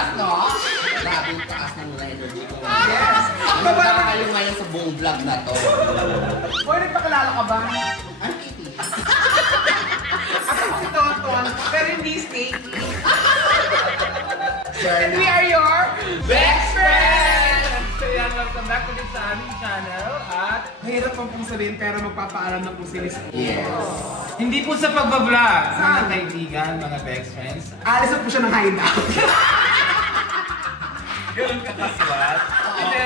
taas, no? Grabe yung taas ng energy ko. Yes! Magkaka kayo ngayon sa buong vlog na to. Boy, nagpakilala ka ba? I'm Kitty. Ako si Tonton, pero hindi Stakey. And we are your best friends! So yan, welcome back ulit sa aming channel. At mahirap pong sabihin pero magpapaalam na po si Miss. Yes. Hindi po sa pagbablog, mga kaibigan, mga best friends. Alis na po siya ng hideout. Ganun ka kaswat. Hindi,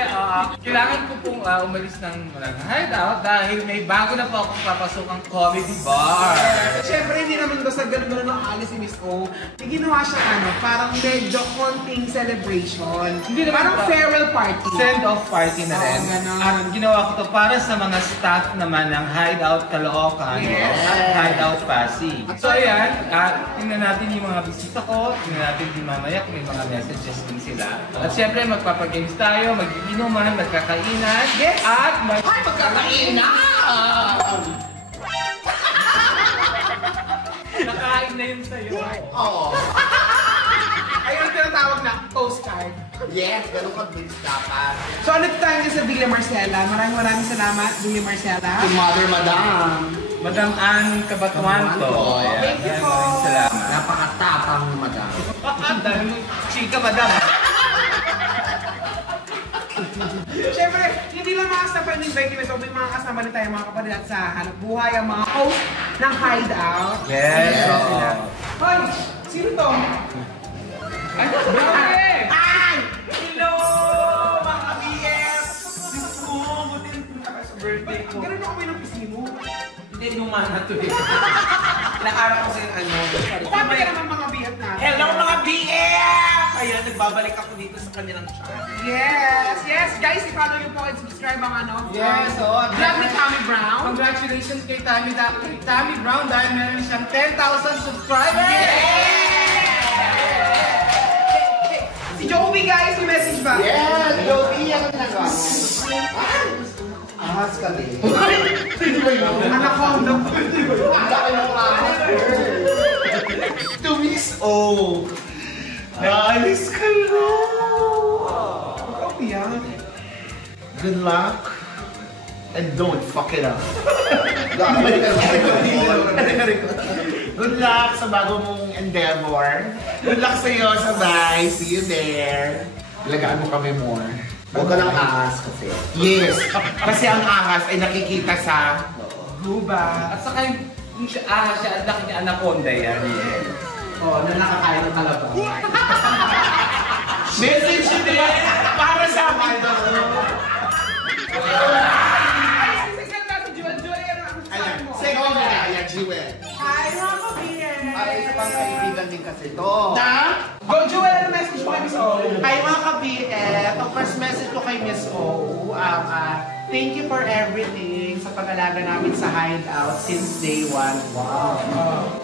kailangan ko pong umalis ng hideout dahil may bago na po akong papasokang comedy bar. Siyempre, hindi naman basta ganun ng alis si Miss O. May ginawa siya parang medyo konting celebration. Hindi naman parang farewell party. Send-off party na rin. At ginawa ko to para sa mga staff naman ng Hideout Caloocan at Hideout Pasig. So ayan, tingnan natin yung mga bisita ko, tingnan natin din mamaya kung may mga messages din sila. At syempre, magpapagames tayo, mag-iinuman, magkakainan, at Magkakainan! nakain na yun sa'yo. Oo. Ayun ang tinatawag na postcard. Yes, ganun ka-bitch dapat. So, ano tayo sa Villa Marcela? Maraming salamat, Villa Marcela. Si Mother Madam. Madam Ann Kabatuan to. Thank you po. Salamat. Napakatapang ni Madam. Dahil mo, chika, Madam. Siyempre, hindi lang mga kasama ng invite nila. So, may mga kasama din tayo mga kapatid at sa hanap buhay, ang mga host ng Hideout. Yes. Hoy! Sino to? Ay! Ay! Hello! Mga BF! Diyos ko, buti na ka sa birthday ko. Ganun ako may napising mo. Hindi, lumana to eh. Nakaarap ko sa yung ano. Paano ka naman mga BF natin? Hello mga BF! Ayan, nagbabalik ako dito sa kanilang channel. Yes! Yes! Guys, i-follow nyo po and subscribe ang ano. Yes, oh. Vlog ni Tammy Brown. Congratulations kay Tammy Brown dahil meron siyang 10,000 subscribers! Si Joey guys, may message ba? Yes, Joby, ano ginagawa mo? Ahas ka din. Anak ko, anak ko. Ang laki ng ahas, girl. To Miss O! Naalis ka na! Yan. Good luck and don't fuck it up. Good luck sa bago mong endeavor. Good luck sa iyo, sabay. See you there. Ilagaan mo kami more. Huwag ka ng ahas kasi. Yes, kasi ang ahas ay nakikita sa Guba. At saka yung siya, ang laki niya anaconda yan. Oh, na nakakain ng kalabaw. message din para sa akin. Ayan, second na. Ayan, Jewel. Hi, mga kabiyan! Ay, isa pang kaibigan din kasi to. Go, Jewel! Ano message mo kay Miss O? Hi mga ka-BF, ang first message ko kay Miss O, thank you for everything sa pag-alaga namin sa Hideout since day one. Wow!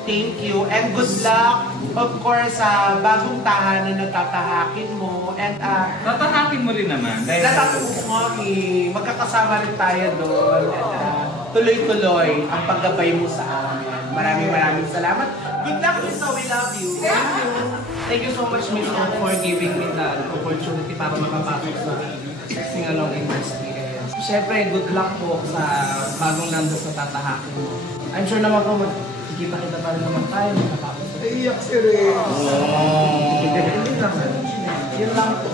Thank you and good luck, of course, sa bagong tahanan na tatahakin mo. And Tatahakin mo rin naman. natatuto mo, magkakasama rin tayo doon. And tuloy-tuloy ang paggabay mo sa amin. Maraming salamat. Good luck, Miss O, we love you. Thank you. Thank you so much, Miss O, for giving me the opportunity para makapasok sa Sing-Along Industry. Siyempre, good luck po sa bagong nando sa tatahakin mo. I'm sure naman po, magkikita-kita pa rin naman tayo, makapasok. Iyak si Ray. Hindi naman. Yun lang po.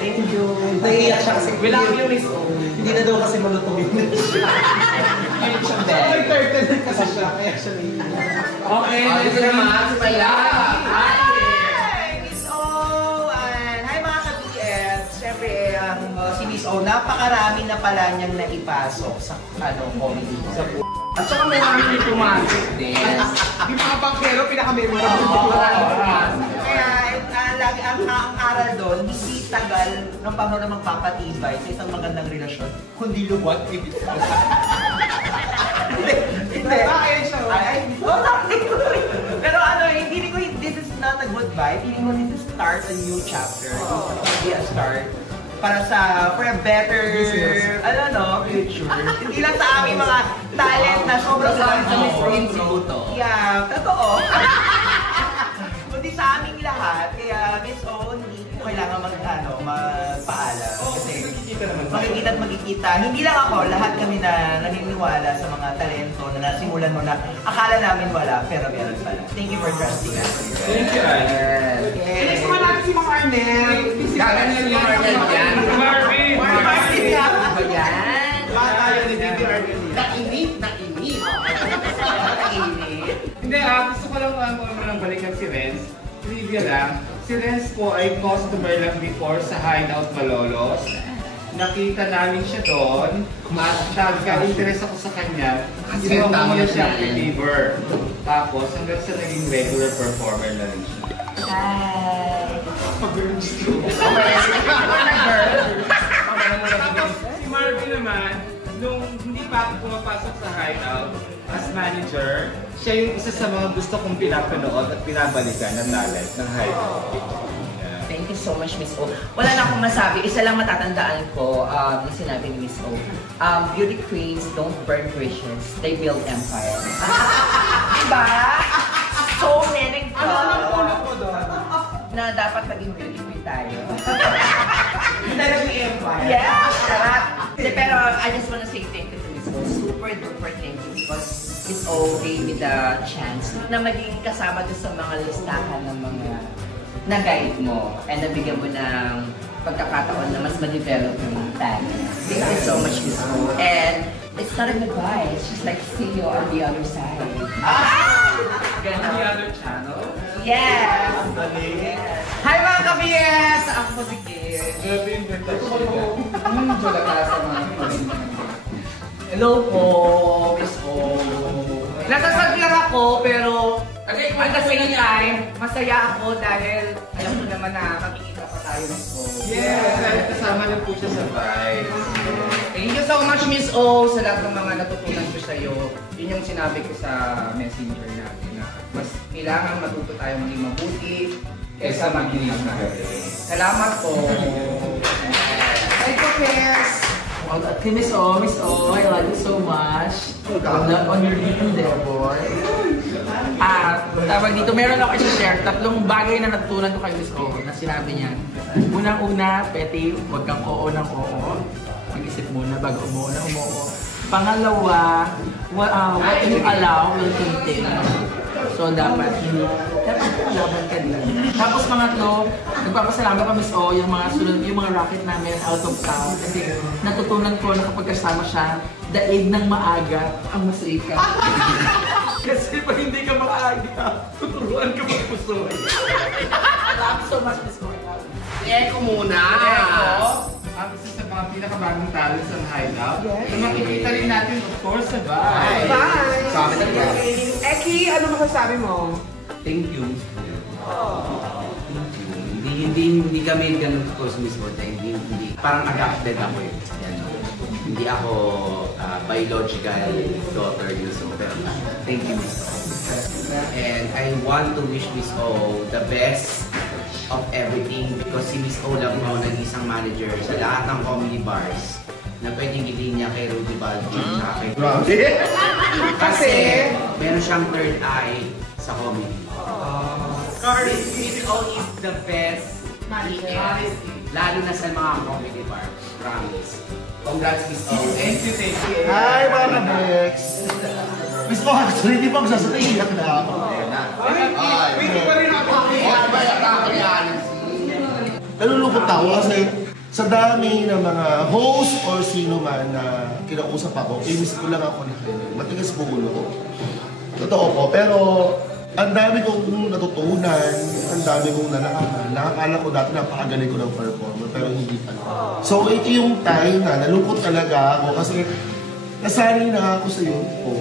Thank you. Naiiyak siya kasi. We love you, Miss O. Hindi na daw kasi malutubin. Ayun siya din. May curtain na kasi siya, kaya siya naiiyak. Okay, Ito naman, si Maya. Hi, Miss O! Hi mga ka-BF! Siyempre, si Miss O, napakarami na pala niyang naipasok sa comedy. At saka may namin yung pumasok din. Yung mga bankero, pinaka-memorable. Kaya, lagi ang aral doon, hindi tagal ng panahon na magpapatibay sa isang magandang relasyon, kundi luwag ibig. Hindi. Ayan siya. Pero hindi ko, this is not a goodbye. Feeling ko this is start a new chapter. This is a start. Para for a better, future. Hindi lang sa aming mga talent na sobrang dami sa Miss Rinso. Yeah, totoo. Kundi sa aming lahat. Kaya Miss O, hindi magpaalam. Kasi Makikita naman. makikita at magkikita. Hindi lang ako, lahat kami na naniniwala sa mga talento na nasimulan mo na akala namin wala, pero meron pala. Thank you for trusting us. Thank you, Alex. Next naman natin si Mang Arnel. Gaganyan yung Marvel yan. Marvin! Marvin yan! Ayan. Baka tayo ni Baby Arnel. Nainit, nainit. Hindi gusto ko lang balikan si Renz. Trivia lang. Si Renz po ay customer lang before sa Hideout Malolos. Nakita namin siya doon. Nagka-interest ako sa kanya. Ginawa ko muna siya believer. Tapos hanggang sa naging regular performer na rin siya. Si Marvin naman, nung hindi pa ako pumapasok sa Hideout as manager, siya yung isa sa mga gusto kong pinapanood at pinabalikan ng live ng Hideout. Thank you so much, Miss O. Wala na akong masabi. Isa lang matatandaan ko yung sinabi ni Miss O. Beauty queens don't burn bridges. They build empires. Diba? So many na dapat maging beauty queen tayo. Talagang empire. Yeah, sarap. Pero I just wanna say thank you to Miss O. Super duper thank you because Miss O gave me the chance na maging kasama doon sa mga listahan ng mga na-guide mo and nabigyan mo ng pagkakataon na mas ma-develop yung talent. Thank you so much, Miss O. And it's not an advice, it's just like see you on the other side. On the other channel? Yes! Yes! Hi mga kabiyes! Ako po si Kid. Grabe yung sa mga Hello po, Miss O. Nasasag lang ako, pero at the same time, masaya ako dahil alam ko naman na makikita pa tayo, Miss O. Yes! Kasama na po siya sa Vibes. Thank you so much, Miss O, sa lahat ng mga natutunan ko sa'yo. Yun yung sinabi ko sa messenger natin na mas kailangan matuto tayo maging mabuti kaysa maging magaling. Salamat po. Ay, Kokes! Okay, Miss O, I love you so much. On your endeavor. Tawag dito, meron ako i-share. Tatlong bagay na natutunan ko kay Miss O na sinabi niya. Unang-una, Petty, huwag kang oo ng oo. Mag-isip muna bago umuo na umuo. Pangalawa, what you allow will continue. So, dapat laban ka din. Tapos pangatlo, nagpapasalamat ka, Miss O, yung mga sunod, yung mga rocket namin out of town. Kasi natutunan ko na kapag kasama siya, daig ng maaga ang masika. Kasi pag hindi ka maaga, tuturuan ka magpusoy. Love so much, Miss O. Eko muna. Ang isa sa mga pinakabagong talents ng Hideout. Na makikita rin natin, of course, sa Vibes. Bye! Sabi na ba? Eki, ano masasabi mo? Thank you. Hindi kami ganun close Miss Morta. Hindi. Parang adopted ako eh. Yan. Hindi ako biological daughter ni Miss O. Pero thank you, Miss O. And I want to wish Miss O the best of everything because si Miss O lang mo ng isang manager sa lahat ng comedy bars na pwedeng ilinya kay Rudy Baldi at kay Kasi meron siyang third eye sa comedy. Miss O is the best manager. Lalo na sa mga comedy bars. Promise. Congrats, Miss O. Thank you, thank you. Hi, mga ka-Dex! Miss ko, actually, di ba magsasata, iyak na ako. Pwede pa rin ako. Nalulungkot ako kasi sa dami ng mga host or sino man na kinausap ako, miss ko lang ako na matigas bulo ko. Totoo po, pero ang dami kong natutunan, ang dami kong nalakaman. Nakakala ko dati napakagaling ko ng performer, pero hindi pala. So ito yung time na nalungkot talaga ako kasi nasanay na ako sa po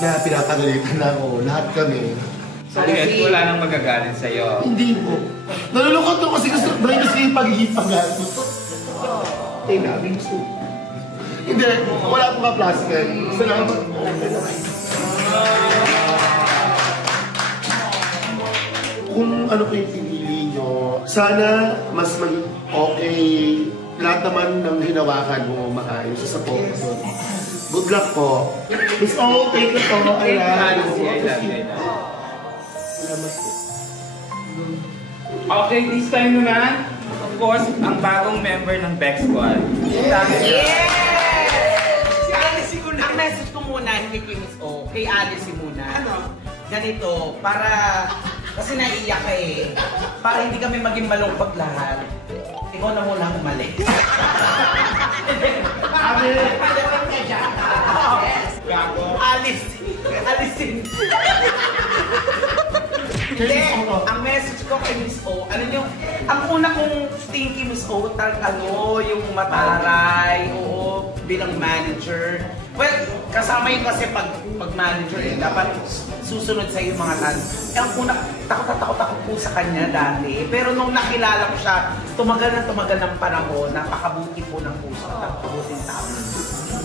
na pinapagalitan na ako, lahat kami. So, wala nang magagalit sa'yo. Hindi po. Nalulungkot ko kasi gusto yung pag-hihipagan. Namin gusto. Hindi, wala akong ka-plastic. Salamat po. Kung ano po yung pinili nyo, sana mas maging okay. Lahat naman ng hinawakan mo maayos sa focus. Good luck po. Miss O, take it po. I love you. Salamat po. Okay, this time naman, course, ang bagong member ng Beck Squad. Si Alice muna. Ang message ko muna, hindi kay Miss O, kay Alice muna. Ano? Ganito, para, kasi naiiyak ka eh. Para hindi kami maging malungkot lahat. Ikaw na muna umalis. Alice. Alisin. Hindi, ang message ko kay Miss O, alam nyo, ang una kong thinking Miss O, yung mataray, oo, bilang manager. Well, kasama yun kasi pag manager, dapat susunod sa yung mga tan. Ang una, takot po sa kanya dati. Pero nung nakilala ko siya, tumagal ng panahon, napakabuti po ng puso, napakabuting tao.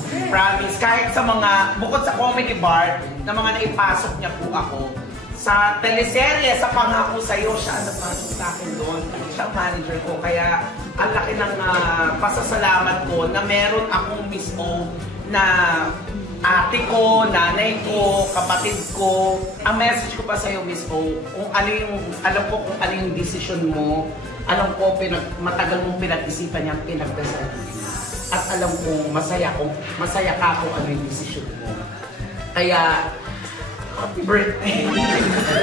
Promise, kahit sa mga, bukod sa comedy bar, na mga naipasok niya po ako, sa teleserye, sa Pangako Sa'yo, siya nagpasok sa akin doon. Siya ang manager ko. Kaya ang laki ng pasasalamat ko na meron akong Miss O na ate ko, nanay ko, kapatid ko. Ang message ko pa sa'yo, Miss O, kung ano yung, alam ko kung ano yung decision mo, alam ko matagal mong pinag-isipan niyang pinagdasal. At alam ko, masaya ka kung ano yung decision mo. Kaya, happy birthday!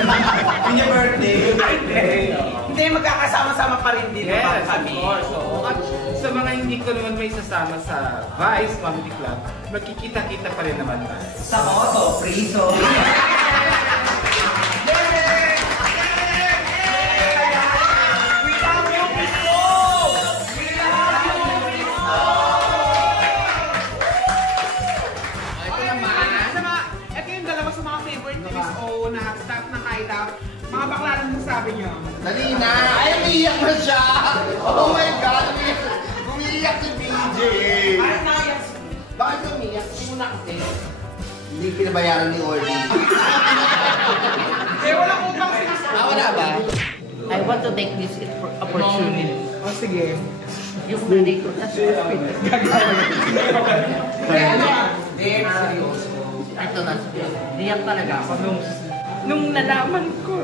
Happy birthday! Hindi, magkakasama-sama pa rin din naman kami. At sa mga hindi ko naman may sasama sa Vice Comedy Club, magkikita-kita pa rin naman tayo. Sa Otto, Priso. Mga bakla lang sabi niyo. Dali na! Ay, umiiyak na siya! Oh my God! Umiiyak si BJ! Bakit naiyak? Bakit umiiyak? Simula kasi. Hindi pinabayaran ni Orly. Eh, wala ko bang sinasabi? Wala ba? I want to take this opportunity. O, sige. Yung nanay ko na ito na, diyak talaga ako nung nalaman ko.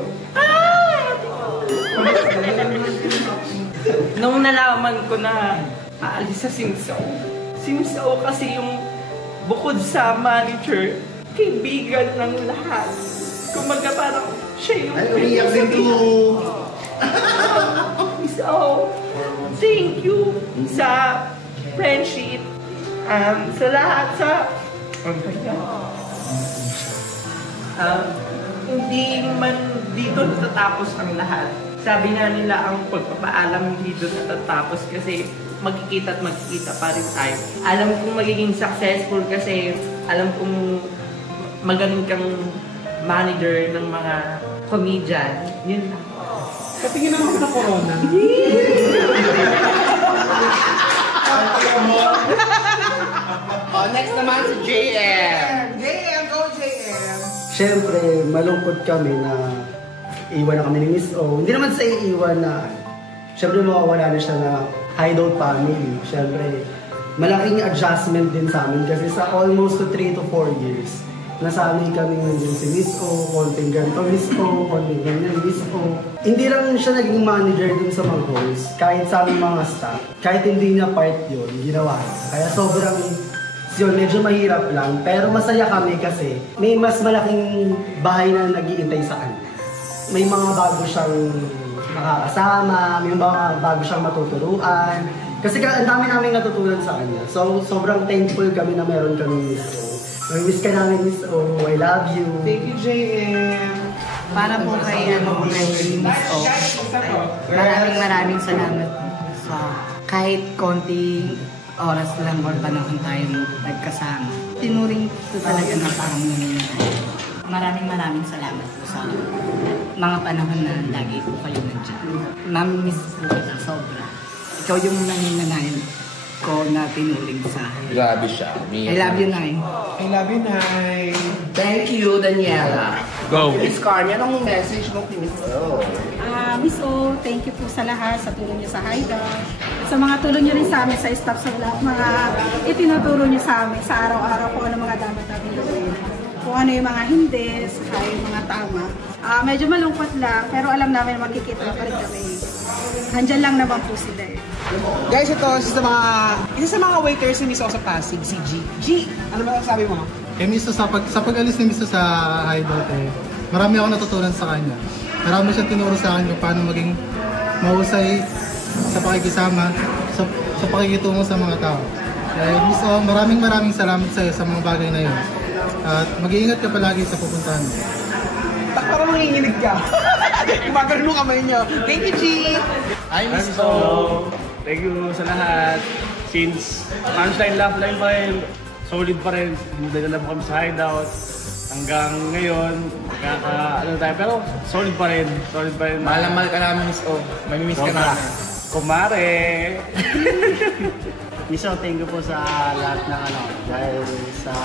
Nung nalaman ko na aalis sa Simsaw. Simsaw kasi yung bukod sa manager, kaibigan ng lahat. Kumaga parang siya yung umiyak din to. So, thank you sa friendship, sa lahat, hindi man dito natatapos ang lahat. Sabi nga nila ang pagpapaalam dito natatapos kasi magkikita at magkikita pa rin tayo. Alam kong magiging successful kasi alam kong magaling kang manager ng mga comedian. Yun lang. Katingin naman sa corona. Next naman si JM. JM, go JM. Siyempre, malungkot kami na iwan na kami ni Miss O. Hindi naman sa iiwan na, siyempre mawawala na siya na hideout family. Siyempre, malaking adjustment din sa amin kasi sa almost 3 to 4 years, nasanay kami nandiyan si Miss O, konting ganito Miss O, konting ganyan Miss O. Hindi lang siya naging manager dun sa mga host, kahit sa aming mga staff, kahit hindi niya part yun, ginawa niya. Kaya sobrang yun, medyo mahirap lang, pero masaya kami kasi may mas malaking bahay na nag-iintay sa kanya. May mga bago siyang nakakasama, may mga bago siyang matuturuan. Kasi ang dami namin natutunan sa kanya. So, sobrang thankful kami na meron kami Miss O. Miss ka namin, Miss O. I love you. Thank you, JM. Para po kay Miss O. Maraming salamat sa kahit konting oras lang or panahon tayo nagkasama. Tinuring ko talaga na parang maraming salamat po sa mga panahon na lagi po kayo nandiyan. Nami-miss po kita sobra. Ikaw yung nanginanayan ko na tinuring sa akin. Grabe siya. I love you, Nay. I love you, Nay. Thank you, Daniela. Go! Miss Carmen, anong message mo kay Miss O? Miss O, thank you po sa lahat, sa tulong niyo sa Hideout. At sa mga tulong niyo rin sa amin, sa staff, sa lahat, mga itinuturo niyo sa amin sa araw-araw kung ano mga dapat natin gawin. Kung ano yung mga hindi, saka yung mga tama. Medyo malungkot lang, pero alam namin magkikita pa rin kami. Andyan lang naman po sila eh. Guys, ito isa sa mga waiters ni Miss O sa Pasig, si G. G, ano ba sabi mo? Kay Miss O, sa pag-alis ni Miss O sa hideout marami ako natutunan sa kanya. Marami siyang tinuro sa akin kung paano maging mahusay sa pakikisama, sa pakikitungo sa mga tao. Miss O, maraming salamat sa iyo sa mga bagay na yun. At mag-iingat ka palagi sa pupuntahan mo. Parang manginginig ka. Kumagano mo kamay niyo. Thank you, G! Hi, Miss O! Thank you sa lahat. Since punchline, laugh line pa rin, solid pa rin. Hindi na kami sa hideout. Hanggang ngayon, pero solid pa rin. Mahal ka namin, Miss O. May miss ka namin. Kumare! Miss O, thank you po sa lahat ng dahil sa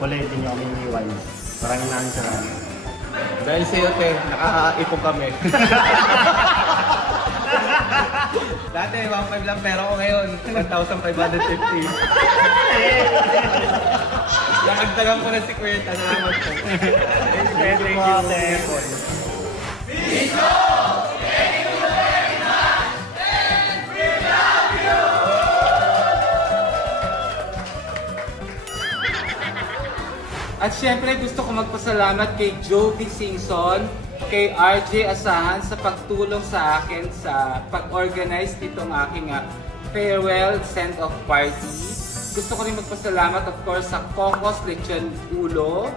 kulit niyo kami iniwan. Maraming salamat. Dahil sa'yo, te, nakakaipong kami. Dati, 1,500 lang pero ako ngayon, 1,550. Nakagdagan ko na si Kwenta. Salamat po. Thank you. At syempre gusto ko magpasalamat kay Jovi Singson, kay RJ Asahan sa pagtulong sa akin sa pag-organize nitong aking farewell send-off party. Gusto ko rin magpasalamat of course sa Cocos Lechon Ulo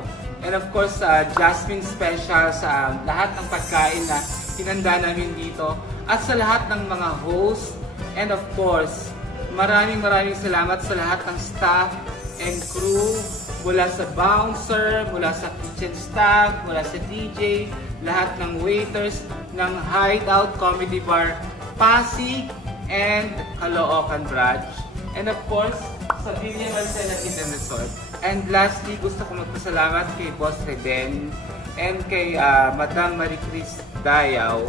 and of course sa Jasmine Special sa lahat ng pagkain na hinanda namin dito at sa lahat ng mga hosts and of course maraming salamat sa lahat ng staff and crew mula sa bouncer, mula sa kitchen staff, mula sa DJ, lahat ng waiters ng Hideout Comedy Bar Pasig and Caloocan Branch. And of course, sa Villa Marcela Eden Resort. And lastly, gusto ko magpasalamat kay Boss Reden and kay Madam Marie Chris Dayaw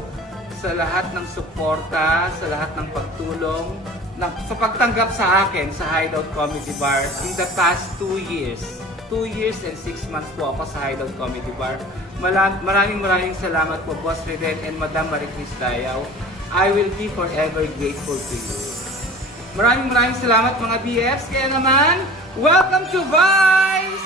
sa lahat ng suporta, sa lahat ng pagtulong, sa pagtanggap sa akin sa Hideout Comedy Bar in the past 2 years. 2 years and 6 months po ako sa Hideout Comedy Bar. Maraming salamat po Boss Reden and Madam Marie Chris Dayaw. I will be forever grateful to you. Maraming salamat mga BFs. Kaya naman, welcome to Vice!